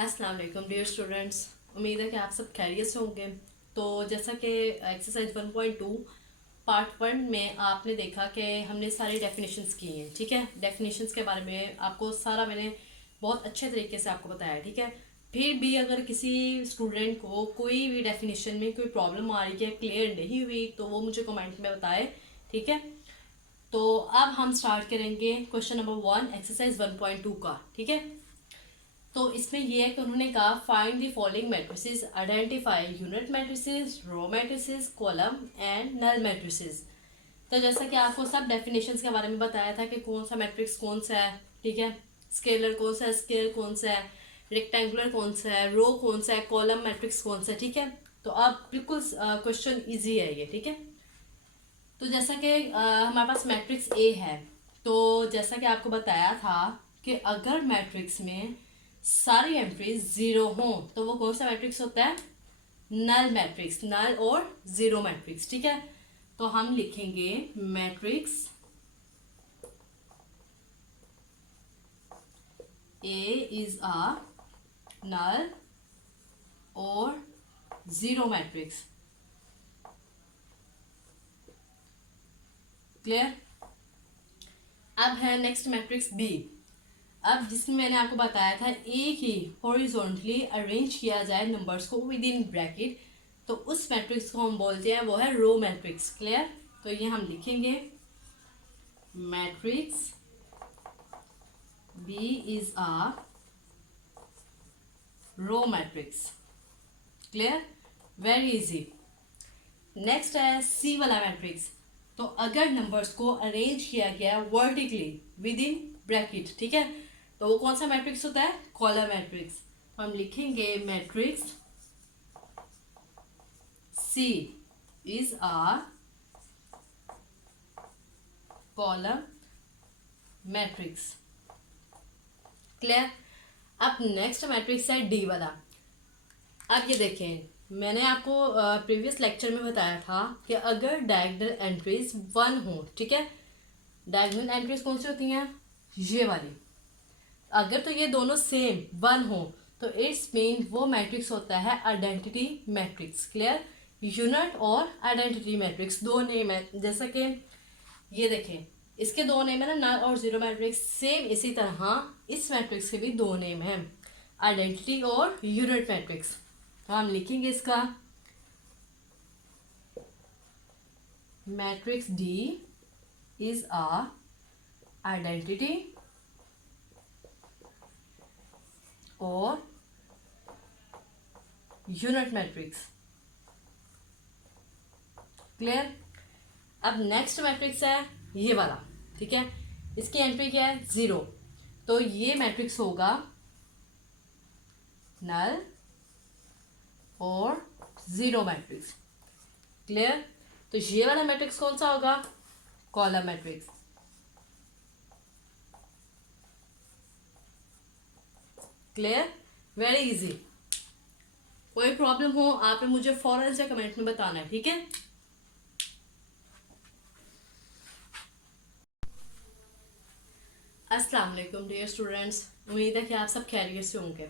अस्सलाम वालेकुम dear students. उम्मीद है कि आप सब खैरियत से होंगे। तो जैसा कि एक्सरसाइज 1.2 पार्ट 1 में आपने देखा कि हमने सारी डेफिनेशंस की हैं। ठीक है, डेफिनेशंस के बारे में आपको सारा मैंने बहुत अच्छे तरीके से आपको बताया। ठीक है, फिर भी अगर किसी स्टूडेंट को कोई भी डेफिनेशन में कोई प्रॉब्लम आ रही है, क्लियर नहीं हुई, तो वो मुझे कमेंट में बताए। ठीक है, तो अब हम स्टार्ट करेंगे क्वेश्चन नंबर 1 एक्सरसाइज 1.2 का। ठीक है, तो इसमें यह है कि उन्होंने कहा find the following matrices, identify unit matrices, row matrices, column and null matrices. तो जैसा कि आपको सब डेफिनेशंस के बारे में बताया था कि कौन सा मैट्रिक्स कौन सा है। ठीक है, स्केलर कौन सा है, स्केलर कौन सा है, रेक्टेंगुलर कौन सा है, रो कौन सा है, कॉलम मैट्रिक्स कौन सा है। ठीक है, तो अब बिल्कुल क्वेश्चन इजी है ये। ठीक है, तो जैसा कि हमारे पास मैट्रिक्स ए है, तो जैसा कि आपको बताया था कि अगर मैट्रिक्स में सारी एंट्रीज जीरो हों तो वो कौन सा मैट्रिक्स होता है? नल मैट्रिक्स, नल और जीरो मैट्रिक्स। ठीक है, तो हम लिखेंगे मैट्रिक्स ए इज अ नल और जीरो मैट्रिक्स। क्लियर? अब है नेक्स्ट मैट्रिक्स बी। अब जिसमें मैंने आपको बताया था एक ही हॉरिजॉन्टली अरेंज किया जाए नंबर्स को विद इन ब्रैकेट, तो उस मैट्रिक्स को हम बोलते हैं वो है रो मैट्रिक्स। क्लियर? तो ये हम लिखेंगे matrix B is a row matrix. Clear? Very easy. Next है सी वाला मैट्रिक्स। तो अगर नंबर्स को अरेंज किया गया वर्टिकली विद इन ब्रैकेट, ठीक है, तो वो कौन सा मैट्रिक्स होता है? Column matrix. तो हम लिखेंगे matrix C is a column matrix. Clear? अब नेक्स्ट मैट्रिक्स है डी वाला। अब ये देखें, मैंने आपको प्रीवियस लेक्चर में बताया था कि अगर डायगोनल एंट्रीज 1 हो, ठीक है, डायगोनल एंट्रीज कौन सी होती हैं? ये वाली। अगर तो ये दोनों सेम 1 हो तो इट्स मीन वो मैट्रिक्स होता है आइडेंटिटी मैट्रिक्स। क्लियर? यूनिट और आइडेंटिटी मैट्रिक्स दो नेम है। जैसा कि ये देखें, इसके दो नेम है ना, नल और जीरो मैट्रिक्स। सेम इसी तरह इस मैट्रिक्स के भी दो नेम हैं, आइडेंटिटी और यूनिट मैट्रिक्स। तो हम लिखेंगे इसका matrix D is a identity और यूनिट मैट्रिक्स। क्लियर? अब नेक्स्ट मैट्रिक्स है ये वाला। ठीक है, इसकी एंट्री क्या है? 0। तो ये मैट्रिक्स होगा नल और जीरो मैट्रिक्स। क्लियर? तो ये वाला मैट्रिक्स कौन सा होगा? Column matrix. Clear? Very easy. कोई प्रॉब्लम हो आपने मुझे फौरन से कमेंट में बताना है। ठीक है, अस्सलाम वालेकुम डियर स्टूडेंट्स। उम्मीद है कि आप सब खैरियत से होंगे।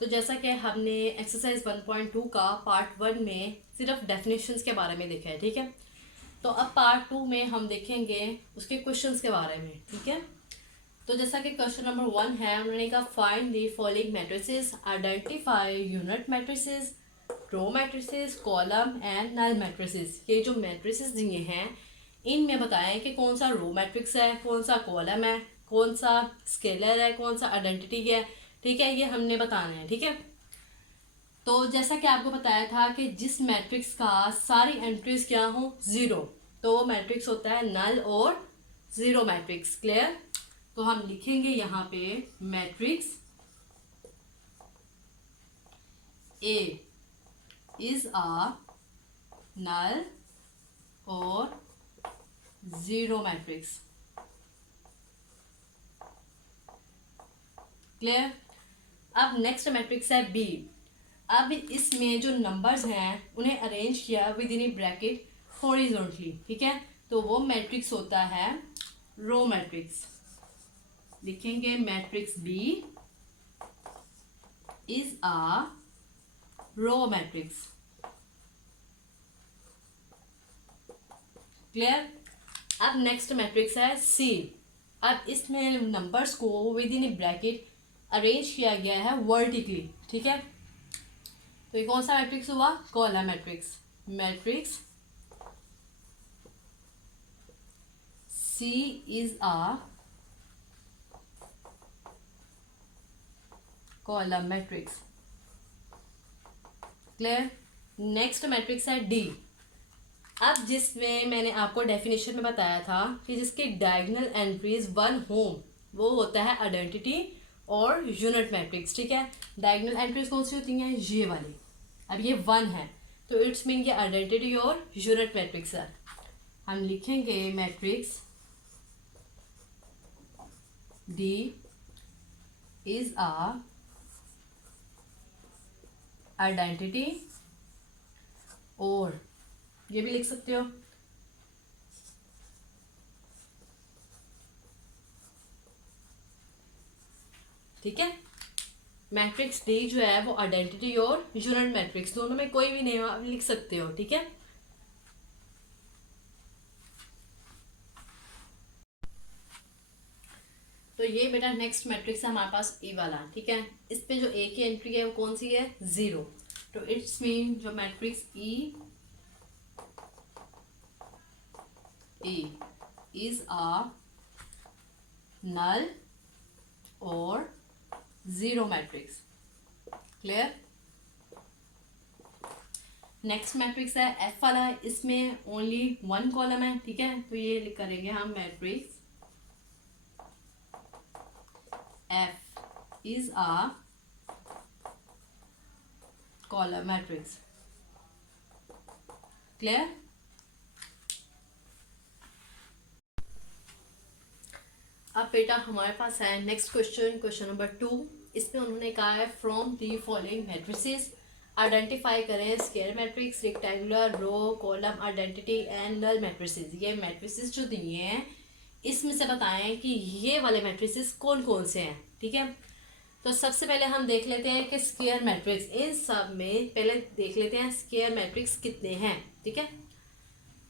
तो जैसा कि हमने एक्सरसाइज 1.2 का पार्ट 1 में सिर्फ डेफिनेशंस के बारे में देखा है। ठीक है, तो अब पार्ट 2 में हम देखेंगे उसके क्वेश्चंस के बारे में। ठीक है, तो जैसा कि क्वेश्चन नंबर 1 है, उन्होंने कहा find the following matrices, identify unit matrices, row matrices, column and null matrices. ये जो मैट्रिसेस दिए हैं इनमें बताएं कि कौन सा रो मैट्रिक्स है, कौन सा कॉलम है, कौन सा स्केलर है, कौन सा आइडेंटिटी है। ठीक है, ये हमने बताना है। ठीक है, तो जैसा कि आपको बताया था कि जिस मैट्रिक्स का सारी एंट्रीज क्या हो? 0, तो वो मैट्रिक्स होता है नल और जीरो मैट्रिक्स। क्लियर? तो हम लिखेंगे यहाँ पे मैट्रिक्स ए इज अ नल और जीरो मैट्रिक्स। क्लियर? अब नेक्स्ट मैट्रिक्स है बी। अब इसमें जो नंबर्स हैं उन्हें अरेंज किया विद इन ब्रैकेट हॉरिजॉन्टली। ठीक है, तो वो मैट्रिक्स होता है रो मैट्रिक्स। लिखेंगे matrix B is a row matrix. Clear. अब नेक्स्ट मैट्रिक्स है सी। अब इसमें नंबर्स को विद इन ब्रैकेट अरेंज किया गया है वर्टिकली, ठीक है। तो ये कौन सा मैट्रिक्स हुआ? Column matrix. Matrix C is a column matrix. Clear. Next matrix है डी। अब जिसमें मैंने आपको डेफिनेशन में बताया था कि जिसकी डायगोनल एंट्रीज वन हो वो होता है आइडेंटिटी और यूनिट मैट्रिक्स, ठीक है। डायगोनल एंट्रीज कौन सी होती हैं? ये वाली। अब ये वन है तो इट्स मीन ये आइडेंटिटी और यूनिट मैट्रिक्स है। हम लिखेंगे matrix D is a identity और ये भी लिख सकते हो ठीक है। मैट्रिक्स डी जो है वो आइडेंटिटी और यूनिट मैट्रिक्स दोनों में कोई भी नेम आप लिख सकते हो, ठीक है। तो ये बेटा नेक्स्ट मैट्रिक्स है हमारे पास ए वाला, ठीक है। इस पे जो ए की एंट्री है वो कौन सी है? 0। तो इट्स मीन जो मैट्रिक्स ई इज अ नल और 0 मैट्रिक्स। क्लियर। नेक्स्ट मैट्रिक्स है एफ वाला। इसमें ओनली 1 कॉलम है, ठीक है। तो ये करेंगे हम matrix F is a column matrix. Clear. अब बेटा हमारे पास है नेक्स्ट क्वेश्चन, क्वेश्चन नंबर 2। इसमें उन्होंने कहा है from the following matrices identify करें square matrix, rectangular, row, column, identity and null matrices. ये मैट्रिसेस जो दिए हैं इसमें से बताएं कि ये वाले मैट्रिसेस कौन कौन से हैं, ठीक है। तो सबसे पहले हम देख लेते हैं कि स्क्वायर मैट्रिक्स, इन सब में पहले देख लेते हैं स्क्वायर मैट्रिक्स कितने हैं, ठीक है।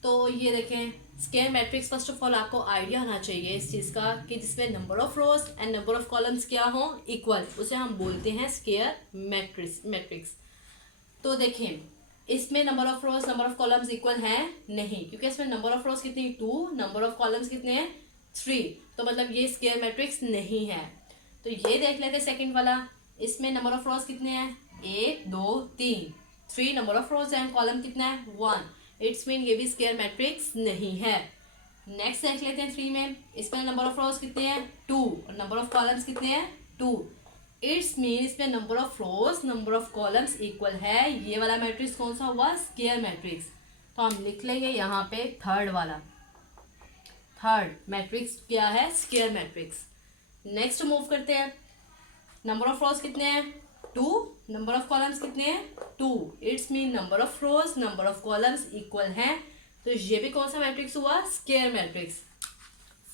तो ये देखें square matrix, first of all आपको आइडिया होना चाहिए इस चीज़ का कि जिसमें number of rose and number of columns क्या हो इक्वल, उसे हम बोलते हैं स्क्वायर मैट्रिक्स। तो देखें इसमें number of rose number of columns equal हैं नहीं, क्योंकि इसमें नंबर ऑफ रोज कितनी 2, नंबर ऑफ कॉलम्स कितने हैं 3। तो मतलब ये स्क्वायर मैट्रिक्स नहीं है। तो ये देख लेते सेकंड वाला। इसमें नंबर ऑफ रोज कितने हैं 1 2 3, 3 number of rose and column कितना है 1। इट्स मीन ये भी स्क्वायर मैट्रिक्स नहीं है। नेक्स्ट देख लेते हैं 3 में। इसमें नंबर ऑफ रोज कितने हैं 2 और नंबर ऑफ कॉलम्स कितने हैं 2। इट्स मीन इसमें number of rose number of columns equal है। ये वाला मैट्रिक्स कौन सा हुआ? Square matrix. तो हम लिख लेंगे यहाँ पे थर्ड वाला। थर्ड मैट्रिक्स क्या है? Square matrix. नेक्स्ट मूव करते हैं। नंबर ऑफ रोज कितने हैं 2, नंबर ऑफ कॉलम्स कितने हैं 2। It's mean number of rose number of columns equal हैं। तो ये भी कौन सा मैट्रिक्स हुआ? Square matrix.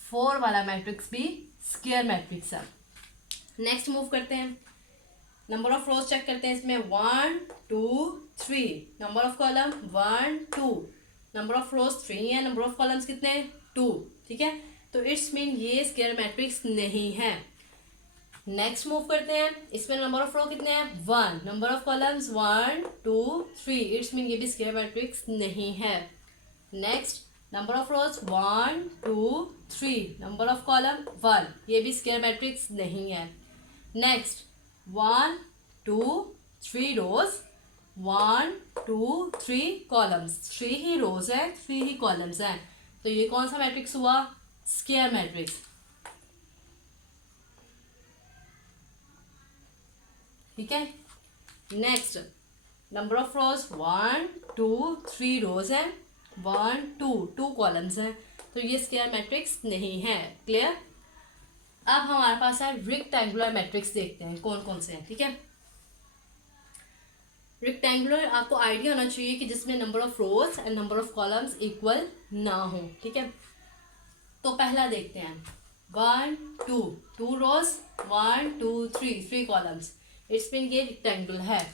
4 वाला मैट्रिक्स भी स्क्वायर मैट्रिक्स है। नेक्स्ट मूव करते हैं। नंबर ऑफ रोज चेक करते हैं। इसमें 1 2 3, number of column 1 2, number of रोज 3 है, नंबर ऑफ कॉलम्स कितने 2, ठीक है। तो इट्स मीन ये स्क्वायर मैट्रिक्स नहीं है। नेक्स्ट मूव करते हैं। इसमें नंबर ऑफ रो कितने हैं 1, number of columns 1 2 3, it's mean ये भी स्क्वायर मैट्रिक्स नहीं है। Next number of rose 1 2 3, number of column 1, ये भी स्क्वायर मैट्रिक्स नहीं है। नेक्स्ट 1 2 3 रोज 1 2 3 कॉलम्स, 3 ही रोज है 3 ही कॉलम्स हैं। तो ये कौन सा मैट्रिक्स हुआ? स्क्वायर मैट्रिक्स, ठीक है। नेक्स्ट नंबर ऑफ रोज 1 2 3 रोज हैं 1 2 2 कॉलम्स हैं। तो ये स्क्वायर मैट्रिक्स नहीं है। क्लियर। अब हमारे पास है रेक्टेंगुलर मैट्रिक्स। देखते हैं कौन कौन से हैं, ठीक है। रेक्टेंगुलर आपको आइडिया होना चाहिए कि जिसमें number of rose and number of columns equal ना हो, ठीक है। तो पहला देखते हैं 1 2 2 रोज 1 2 3 3 कॉलम्स। इट्स मीन ये रेक्टेंगुलर है।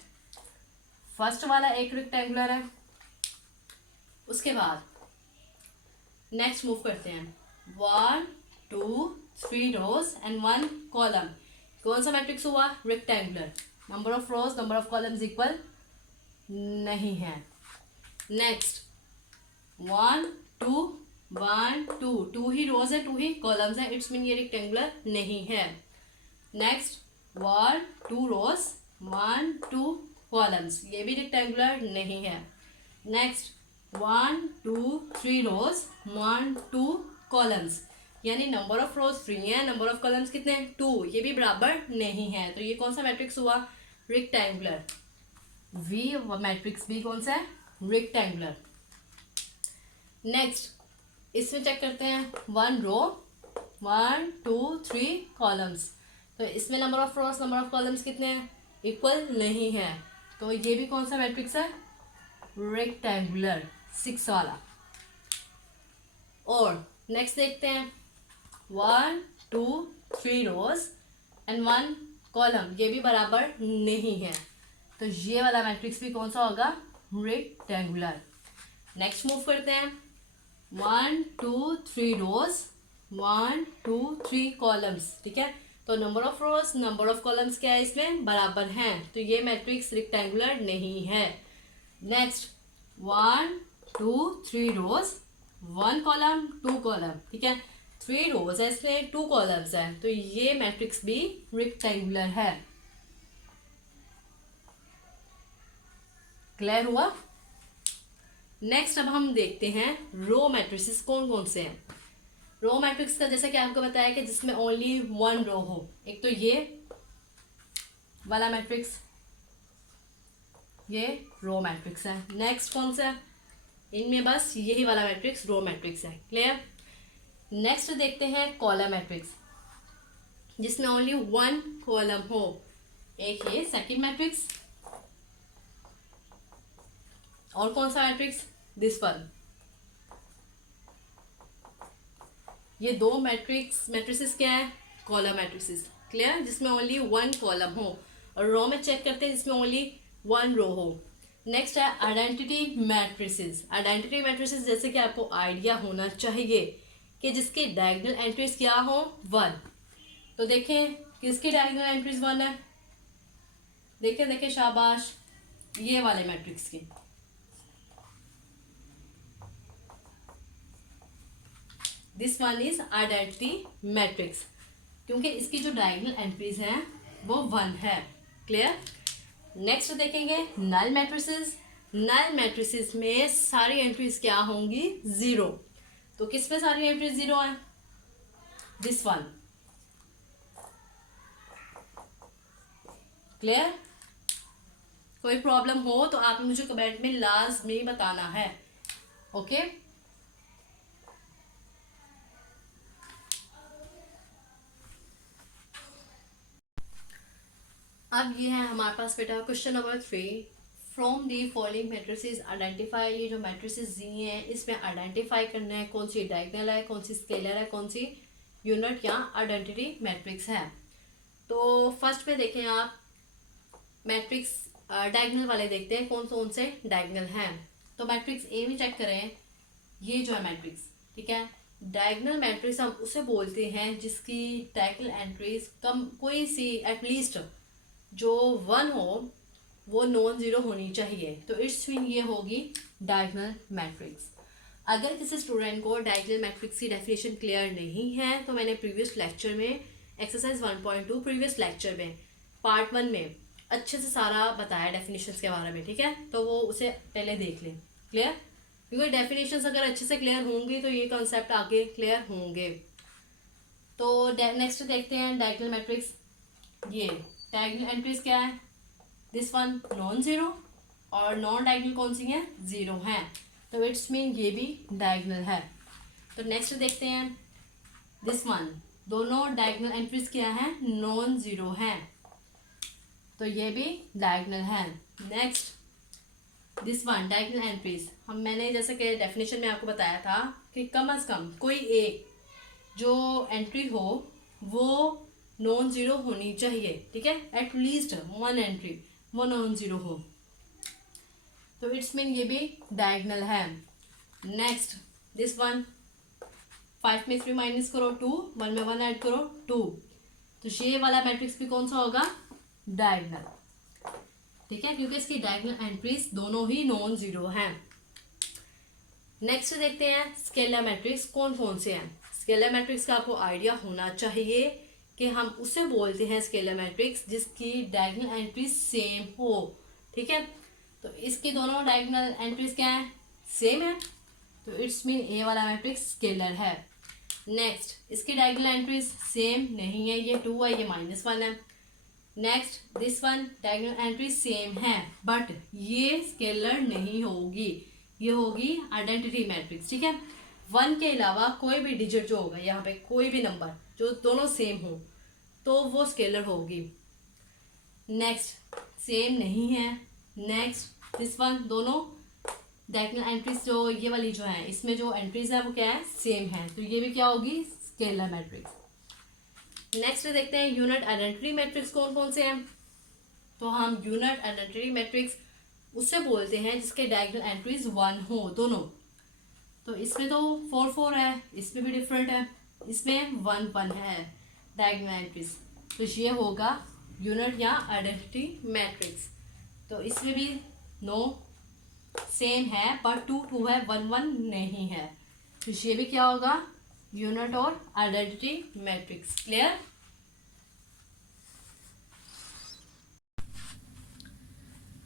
फर्स्ट वाला एक रेक्टेंगुलर है। उसके बाद नेक्स्ट मूव करते हैं, 1 2 3 रोज एंड 1 कॉलम। कौन सा मैट्रिक्स हुआ? Rectangular. Number of rose number of columns equal नहीं है। नेक्स्ट 1 2 1 2, 2 ही रोज है 2 ही कॉलम्स है, इट्स मीन ये रेक्टेंगुलर नहीं है। नेक्स्ट 1 2 रोज 1 2 कॉलम्स, ये भी रेक्टेंगुलर नहीं है। नेक्स्ट 1 2 3 रोज 1 2 कॉलम्स, यानी नंबर ऑफ रोज 3 है, नंबर ऑफ कॉलम्स कितने हैं? 2, ये भी बराबर नहीं है। तो ये कौन सा मैट्रिक्स हुआ? रेक्टेंगुलर। वी मैट्रिक्स भी कौन सा है? रेक्टेंगुलर। नेक्स्ट इसमें चेक करते हैं, 1 रो 1 2 3 कॉलम्स, तो इसमें number of rose number of columns कितने हैं? इक्वल नहीं है। तो ये भी कौन सा मैट्रिक्स है? रेक्टेंगुलर, 6 वाला। और नेक्स्ट देखते हैं, 1 2 3 रोज एंड 1 कॉलम, ये भी बराबर नहीं है। तो ये वाला मैट्रिक्स भी कौन सा होगा? रेक्टेंगुलर। नेक्स्ट मूव करते हैं, 1 2 3 रोज 1 2 3 कॉलम्स, ठीक है। तो number of rose number of columns क्या है? इसमें बराबर हैं, तो ये मैट्रिक्स रेक्टेंगुलर नहीं है। नेक्स्ट 1 2 3 रोज 1 कॉलम 2 कॉलम, ठीक है। 3 रोज है इसमें 2 कॉलम्स है, तो ये मैट्रिक्स भी रेक्टेंगुलर है। क्लियर हुआ? नेक्स्ट अब हम देखते हैं रो मैट्रिसेस कौन कौन से हैं। रो मैट्रिक्स का जैसा कि आपको बताया कि जिसमें ओनली 1 रो हो, एक तो ये वाला मैट्रिक्स, ये रो मैट्रिक्स है। नेक्स्ट कौन सा है? इनमें बस यही वाला मैट्रिक्स रो मैट्रिक्स है। क्लियर? नेक्स्ट देखते हैं कॉलम मैट्रिक्स, जिसमें ओनली 1 कॉलम हो, एक ये सेकंड मैट्रिक्स। और कौन सा मैट्रिक्स? This one. ये दो मैट्रिसेस क्या है? Column matrices. क्लियर? जिसमें ओनली 1 कॉलम हो। और रो में चेक करते हैं जिसमें ओनली 1 रो हो। नेक्स्ट है आइडेंटिटी मैट्रिसेस। आइडेंटिटी मैट्रिसेस जैसे कि आपको आइडिया होना चाहिए कि जिसकी डायगोनल एंट्रीज क्या हो? 1। तो देखें किसकी डायगोनल एंट्रीज 1 है? देखें शाबाश, ये वाले मैट्रिक्स की। This one is identity matrix, क्योंकि इसकी जो डायगोनल एंट्रीज हैं वो 1 है। क्लियर? नेक्स्ट देखेंगे नल मैट्रिसेस। नल मैट्रिसेस में सारी एंट्रीज क्या होंगी? 0। तो किस पे सारी एंट्रीज 0 है? This one. क्लियर? कोई प्रॉब्लम हो तो आप मुझे कमेंट में लाजमी बताना है। ओके? अब ये है हमारे पास बेटा question number 3। From the following matrices identify. ये जो मैट्रिसेस दी हैं इसमें आइडेंटिफाई करना है कौन सी डायगोनल है, कौन सी स्केलर है, कौन सी यूनिट या आइडेंटिटी मैट्रिक्स है। तो फर्स्ट पे देखें आप मैट्रिक्स डायगोनल वाले देखते हैं कौन कौन से डायगोनल हैं। तो मैट्रिक्स ए में चेक करें, ये जो है मैट्रिक्स, ठीक है। डायगोनल मैट्रिक्स हम उसे बोलते हैं जिसकी डायगोनल एंट्रीज कम, कोई सी एटलीस्ट जो 1 हो वो नॉन जीरो होनी चाहिए। तो इट्स मीन ये होगी डायगोनल मैट्रिक्स। अगर किसी स्टूडेंट को डायगोनल मैट्रिक्स की डेफिनेशन क्लियर नहीं है तो मैंने प्रीवियस लेक्चर में एक्सरसाइज 1.2 प्रीवियस लेक्चर में पार्ट 1 में अच्छे से सारा बताया डेफिनेशंस के बारे में, ठीक है। तो वो उसे पहले देख लें। क्लियर? क्योंकि डेफिनेशंस अगर अच्छे से क्लियर होंगी तो ये कॉन्सेप्ट आगे क्लियर होंगे। तो नेक्स्ट देखते हैं डायगोनल मैट्रिक्स। ये डायगोनल एंट्रीज क्या है? दिस वन नॉन जीरो, और नॉन डायगोनल कौन सी है? 0 है। तो इट्स मीन ये भी डायगोनल है। तो नेक्स्ट देखते हैं दिस वन, दोनों डायगोनल एंट्रीज क्या है? नॉन जीरो है, तो ये भी डायगोनल है। Next this one diagonal entries, मैंने जैसे कि डेफिनेशन में आपको बताया था कि कम से कम कोई एक जो एंट्री हो वो नॉन जीरो होनी चाहिए, ठीक है, एटलीस्ट वन एंट्री वो नॉन जीरो हो, तो इट्स मीन ये भी डायगनल है। नेक्स्ट दिस वन, 5 में 3 माइनस करो 2, 1 में 1 ऐड करो 2, तो ये वाला मैट्रिक्स भी कौन सा होगा, डायगनल, ठीक है, क्योंकि इसकी डायगनल एंट्रीज दोनों ही नॉन जीरो हैं। नेक्स्ट देखते हैं स्केलर मैट्रिक्स कौन कौन से हैं। स्केलर मैट्रिक्स का आपको आइडिया होना चाहिए कि हम उसे बोलते हैं स्केलर मैट्रिक्स जिसकी डायगनल एंट्रीज सेम हो, ठीक है, तो इसकी दोनों डायगनल एंट्रीज क्या है, सेम है, तो इट्स मीन ए वाला मैट्रिक्स स्केलर है। नेक्स्ट इसकी डायगनल एंट्रीज सेम नहीं है, ये 2 है, ये -1 है। Next this one, diagonal entries same है बट ये स्केलर नहीं होगी, ये होगी आइडेंटिटी मैट्रिक्स, ठीक है, 1 के अलावा कोई भी डिजिट जो होगा यहाँ पे, कोई भी नंबर जो दोनों सेम हो तो वो स्केलर होगी। नेक्स्ट सेम नहीं है। नेक्स्ट दिस वन, दोनों डायगोनल एंट्रीज जो ये वाली जो है इसमें जो एंट्रीज है वो क्या है, सेम है, तो ये भी क्या होगी, स्केलर मैट्रिक्स। नेक्स्ट देखते हैं यूनिट आइडेंटिटी मैट्रिक्स कौन कौन से हैं। तो हम यूनिट आइडेंटिटी मैट्रिक्स उससे बोलते हैं जिसके डायगोनल एंट्रीज 1 हो दोनों, तो इसमें तो 4 4 है, इसमें भी डिफरेंट है, इसमें 1 1 है डायगोनल एंट्रीज, तो ये होगा यूनिट या आइडेंटिटी मैट्रिक्स। तो इसमें भी नो सेम है पर 2 2 है, 1 1 नहीं है, तो ये भी क्या होगा, यूनिट और आइडेंटिटी मैट्रिक्स। क्लियर।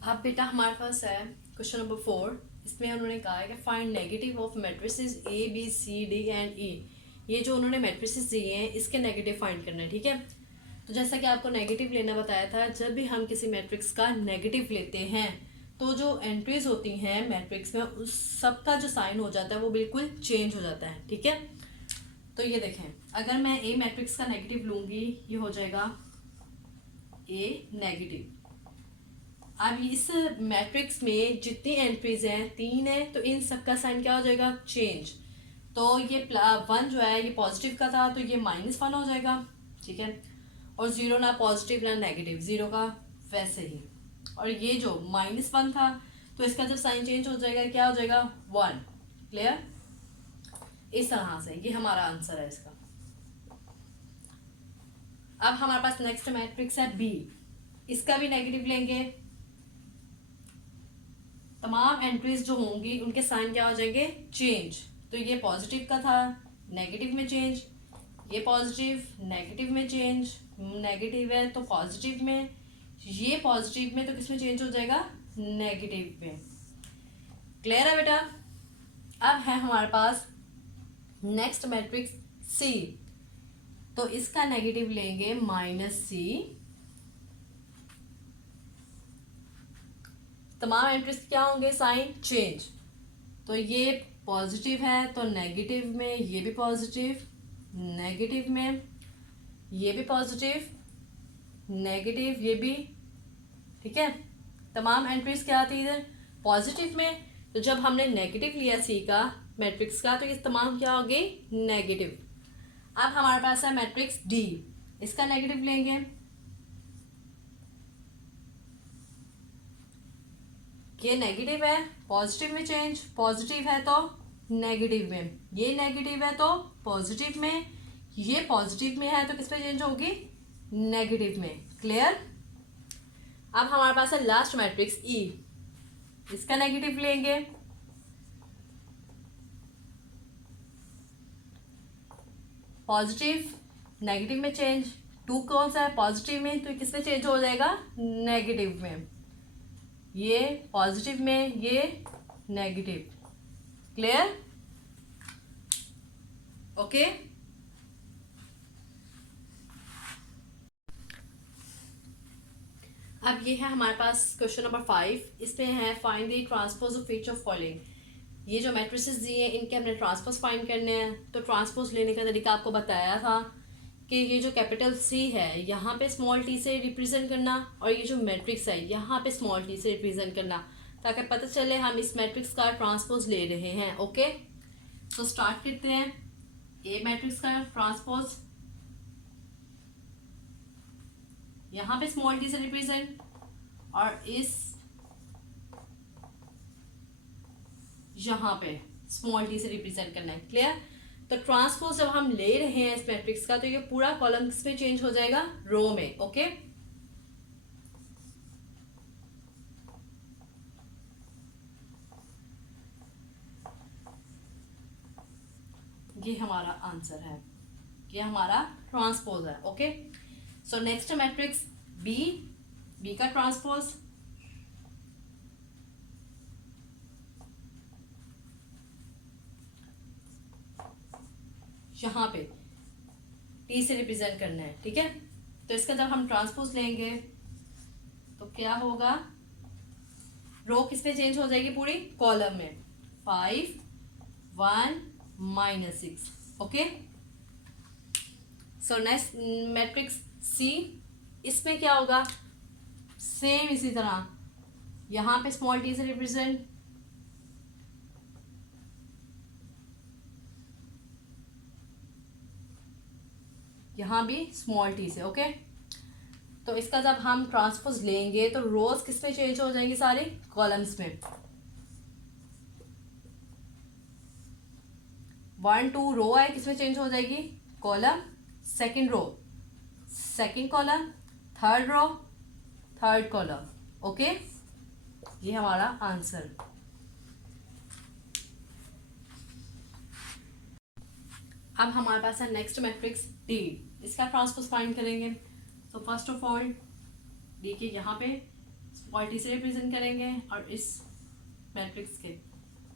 अब बेटा हमारे पास है क्वेश्चन नंबर 4, इसमें उन्होंने कहा है कि find negative of matrices A B C D and E. ये जो उन्होंने मैट्रिसेस दिए हैं इसके नेगेटिव फाइंड करना है, ठीक है। तो जैसा कि आपको नेगेटिव लेना बताया था, जब भी हम किसी मैट्रिक्स का नेगेटिव लेते हैं तो जो एंट्रीज होती हैं मैट्रिक्स में उस सबका जो साइन हो जाता है वो बिल्कुल चेंज हो जाता है, ठीक है। तो ये देखें, अगर मैं ए मैट्रिक्स का नेगेटिव लूँगी, ये हो जाएगा ए नेगेटिव। अब इस मैट्रिक्स में जितनी एंट्रीज हैं 3 है, तो इन सब का साइन क्या हो जाएगा, चेंज। तो ये 1 जो है ये पॉजिटिव का था तो ये -1 हो जाएगा, ठीक है, और 0 ना पॉजिटिव ना नेगेटिव, 0 का वैसे ही, और ये जो -1 था तो इसका जब साइन चेंज हो जाएगा क्या हो जाएगा, 1। क्लियर। इस तरह से ये हमारा आंसर है इसका। अब हमारे पास नेक्स्ट मैट्रिक्स है बी, इसका भी नेगेटिव लेंगे, तमाम एंट्रीज जो होंगी उनके साइन क्या हो जाएंगे, चेंज। तो ये पॉजिटिव का था, नेगेटिव में चेंज, ये पॉजिटिव नेगेटिव में चेंज, नेगेटिव है तो पॉजिटिव में, ये पॉजिटिव में तो किस में चेंज हो जाएगा, नेगेटिव में। क्लियर है बेटा। अब है हमारे पास नेक्स्ट मैट्रिक्स सी, तो इसका नेगेटिव लेंगे -c, तमाम एंट्रीज क्या होंगे, साइन चेंज। तो ये पॉजिटिव है तो नेगेटिव में, ये भी पॉजिटिव नेगेटिव में, ये भी पॉजिटिव नेगेटिव, ये भी, ठीक है, तमाम एंट्रीज क्या आती है इधर पॉजिटिव में। तो जब हमने नेगेटिव लिया सी का मैट्रिक्स का तो ये तमाम क्या हो गई, नेगेटिव। अब हमारे पास है मैट्रिक्स डी, इसका नेगेटिव लेंगे, ये नेगेटिव है पॉजिटिव में चेंज, पॉजिटिव है तो नेगेटिव में, ये नेगेटिव है तो पॉजिटिव में, ये पॉजिटिव में है तो किस पे चेंज होगी, नेगेटिव में। क्लियर। अब हमारे पास है लास्ट मैट्रिक्स ई, इसका नेगेटिव लेंगे, पॉजिटिव नेगेटिव में चेंज, 2 कौन सा है, पॉजिटिव में, तो किस पे चेंज हो जाएगा, नेगेटिव में, ये पॉजिटिव में, ये नेगेटिव। क्लियर। ओके। अब ये है हमारे पास क्वेश्चन नंबर 5, इसमें है find the transpose of each of following. ये जो मैट्रिसेस दिए हैं इनके हमने ट्रांसपोज फाइंड करने हैं। तो ट्रांसपोज लेने का तरीका आपको बताया था कि ये जो कैपिटल सी है यहाँ पे स्मॉल टी से रिप्रेजेंट करना, और ये जो मैट्रिक्स है यहाँ पे स्मॉल टी से रिप्रेजेंट करना, ताकि पता चले हम इस मैट्रिक्स का ट्रांसपोज ले रहे हैं। ओके, तो स्टार्ट करते हैं। ए मैट्रिक्स का ट्रांसपोज, यहाँ पे स्मॉल टी से रिप्रेजेंट, और इस यहाँ पे स्मॉल टी से रिप्रेजेंट करना है। क्लियर? तो ट्रांसपोज जब हम ले रहे हैं इस मैट्रिक्स का, तो ये पूरा कॉलम किस में चेंज हो जाएगा? रो में। ओके, ये हमारा आंसर है, ये हमारा ट्रांसपोज है। Okay, so next matrix B, B का ट्रांसपोज यहाँ पे टी से रिप्रेजेंट करना है। ठीक है, तो इसका जब हम ट्रांसपोज लेंगे तो क्या होगा? रो किस पे चेंज हो जाएगी? पूरी कॉलम में। 5 1 -6। ओके, सो नेक्स्ट मैट्रिक्स सी, इसमें क्या होगा? सेम इसी तरह यहाँ पे स्मॉल टी से रिप्रेजेंट, यहाँ भी स्मॉल टी से। ओके, तो इसका जब हम ट्रांसपोज लेंगे तो रोज किस में चेंज हो जाएंगी? सारे कॉलम्स में। 1 2 रो है, किस में चेंज हो जाएगी? Column. Second row second column, third row third column. Okay, ये हमारा आंसर। अब हमारे पास है नेक्स्ट मैट्रिक्स डी, इसका ट्रांसपोज फाइंड करेंगे। तो फर्स्ट ऑफ ऑल डी के यहाँ पे स्मॉल टी से रिप्रेजेंट करेंगे, और इस मैट्रिक्स के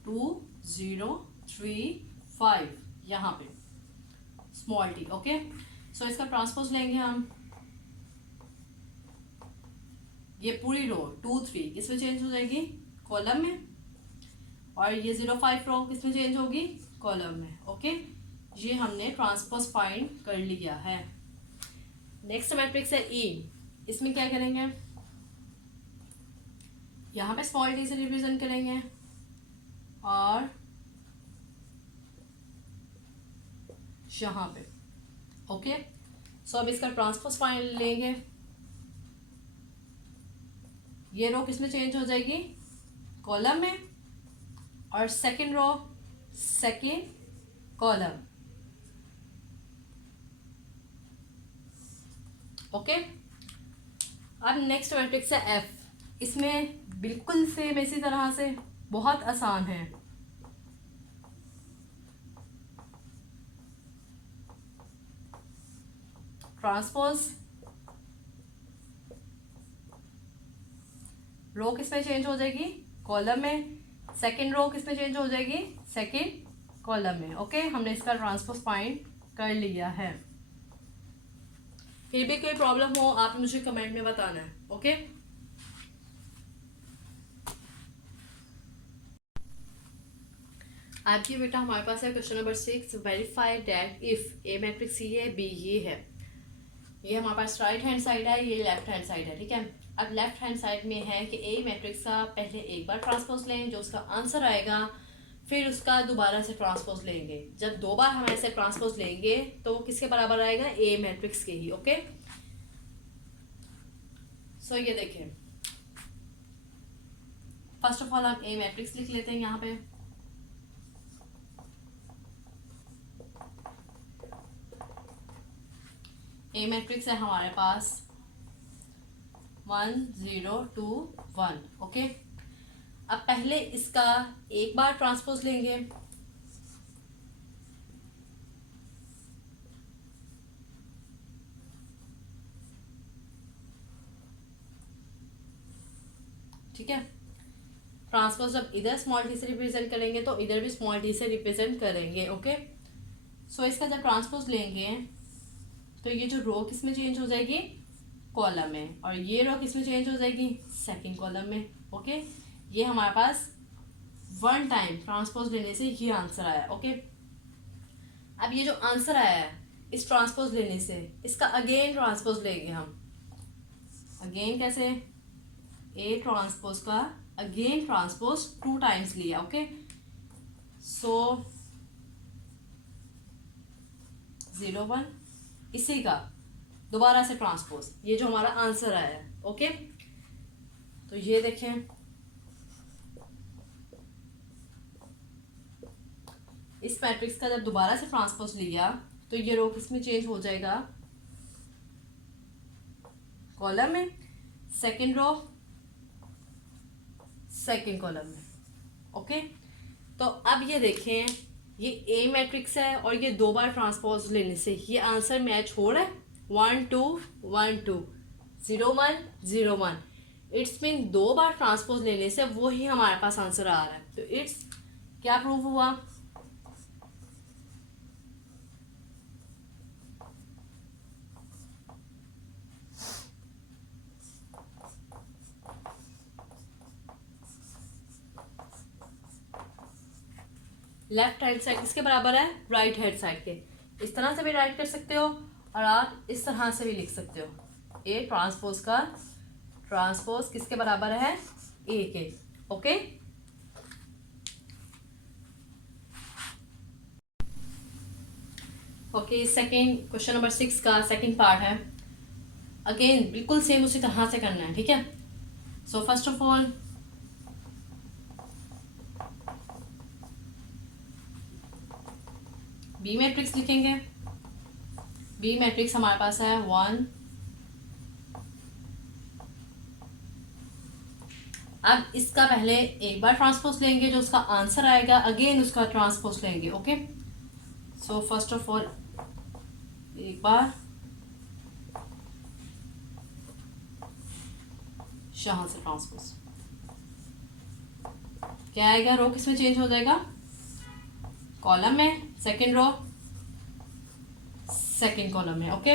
2 0 3 5 यहाँ पे स्मॉल टी। ओके, सो इसका ट्रांसपोज लेंगे हम। ये पूरी रो 2 3 किस में चेंज हो जाएगी? कॉलम में, और ये 0 5 रो किस में चेंज होगी? कॉलम में। ओके, ये हमने ट्रांसपोज फाइंड कर लिया है। नेक्स्ट मैट्रिक्स है ई, इसमें क्या करेंगे? यहाँ पे स्मॉल टी से रिप्रेजेंट करेंगे, और यहाँ पे। ओके, सो अब इसका ट्रांसपोज फाइंड लेंगे। ये रो किस में चेंज हो जाएगी? कॉलम में, और second row second column. Okay, अब नेक्स्ट मैट्रिक्स है एफ, इसमें बिल्कुल सेम इसी तरह से, बहुत आसान है। ट्रांसपोज रो किस में चेंज हो जाएगी? कॉलम में। सेकंड रो किस में चेंज हो जाएगी? सेकंड कॉलम में। ओके, हमने इसका ट्रांसपोज फाइंड कर लिया है। फिर भी कोई प्रॉब्लम हो आप मुझे कमेंट में बताना है। ओके, आज की बेटा हमारे पास है question number 6, verify that if a matrix C है बी ये है। ये हमारे पास राइट हैंड साइड है, ये लेफ्ट हैंड साइड है। ठीक है, अब लेफ्ट हैंड साइड में है कि ए मैट्रिक्स का पहले एक बार ट्रांसपोज लें, जो उसका आंसर आएगा, फिर उसका दोबारा से ट्रांसपोज लेंगे। जब 2 बार हम ऐसे ट्रांसपोज लेंगे तो किसके बराबर आएगा? ए मैट्रिक्स के ही। ओके, सो ये देखें, फर्स्ट ऑफ ऑल हम ए मैट्रिक्स लिख लेते हैं यहाँ पे। ए मैट्रिक्स है हमारे पास 1 0 2 1। ओके, अब पहले इसका एक बार ट्रांसपोज लेंगे, ठीक है। ट्रांसपोज जब इधर स्मॉल टी से रिप्रेजेंट करेंगे तो इधर भी स्मॉल टी से रिप्रेजेंट करेंगे। ओके, सो इसका जब ट्रांसपोज लेंगे तो ये जो रो किस में चेंज हो जाएगी? कॉलम में, और ये रो किस में चेंज हो जाएगी? सेकंड कॉलम में। ओके, ये हमारे पास 1 टाइम ट्रांसपोज लेने से ये आंसर आया। ओके, अब ये जो आंसर आया है इस ट्रांसपोज लेने से, इसका अगेन ट्रांसपोज लेंगे हम। अगेन कैसे? ए ट्रांसपोज का अगेन ट्रांसपोज 2 टाइम्स लिया। ओके, सो 0 1 इसी का दोबारा से ट्रांसपोज, ये जो हमारा आंसर आया है। ओके, तो ये देखें, इस मैट्रिक्स का जब दोबारा से ट्रांसपोज लिया तो ये रो किसमें चेंज हो जाएगा, कॉलम में, सेकंड रो सेकंड कॉलम में। ओके, तो अब ये देखें, ये ए मैट्रिक्स है और ये दो बार ट्रांसपोज लेने से ये आंसर मैच हो रहा है, 1 2 1 2 0 1 0 1। इट्स मीन दो बार ट्रांसपोज लेने से वो ही हमारे पास आंसर आ रहा है। तो इट्स क्या प्रूव हुआ, लेफ्ट हैंड साइड किसके बराबर है, राइट हैंड साइड के। इस तरह से भी राइट कर सकते हो और आप इस तरह से भी लिख सकते हो, ए ट्रांसपोज का ट्रांसपोज किसके बराबर है, ए के। Okay, okay, second question number 6 का सेकेंड पार्ट है। अगेन बिल्कुल सेम उसी तरह से करना है, ठीक है। So first of all B matrix लिखेंगे। बी मैट्रिक्स हमारे पास है 1। अब इसका पहले एक बार ट्रांसपोज लेंगे, जो उसका आंसर आएगा अगेन उसका ट्रांसपोज लेंगे। Okay, so first of all एक बार यहाँ से ट्रांसपोज क्या आएगा, रो किसमें चेंज हो जाएगा, कॉलम में, सेकंड रो सेकंड कॉलम में। ओके,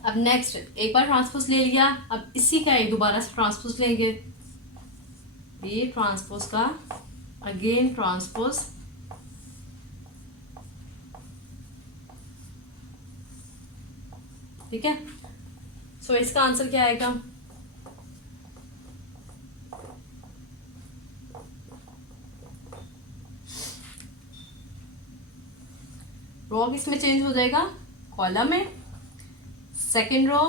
अब नेक्स्ट एक बार ट्रांसपोज ले लिया, अब इसी का एक दोबारा से ट्रांसपोज लेंगे, बी ट्रांसपोज का अगेन ट्रांसपोज, ठीक है। सो इसका आंसर क्या आएगा, रो किसमें चेंज हो जाएगा, कॉलम में, सेकंड रो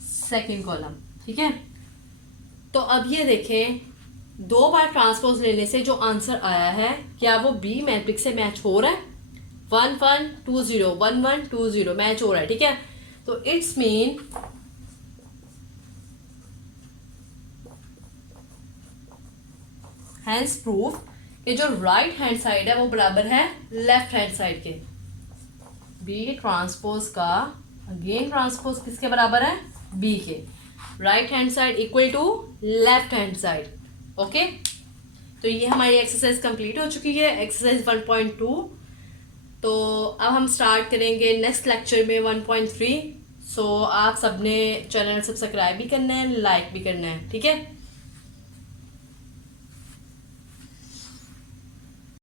सेकंड कॉलम, ठीक है। तो अब ये देखें, दो बार ट्रांसपोज लेने से जो आंसर आया है क्या वो बी मैट्रिक्स से मैच हो रहा है, 1 1 2 0 1 1 2 0 मैच हो रहा है, ठीक है। तो इट्स मीन हैंस प्रूफ कि जो राइट हैंड साइड है वो बराबर है लेफ्ट हैंड साइड के। बी ट्रांसपोज का अगेन ट्रांसपोज किसके बराबर है, बी के। Right hand side equal to left hand side. Okay, तो ये हमारी एक्सरसाइज कंप्लीट हो चुकी है, एक्सरसाइज 1.2। तो अब हम स्टार्ट करेंगे नेक्स्ट लेक्चर में 1.3। सो आप सबने चैनल सब्सक्राइब भी करना है, लाइक भी करना है, ठीक है।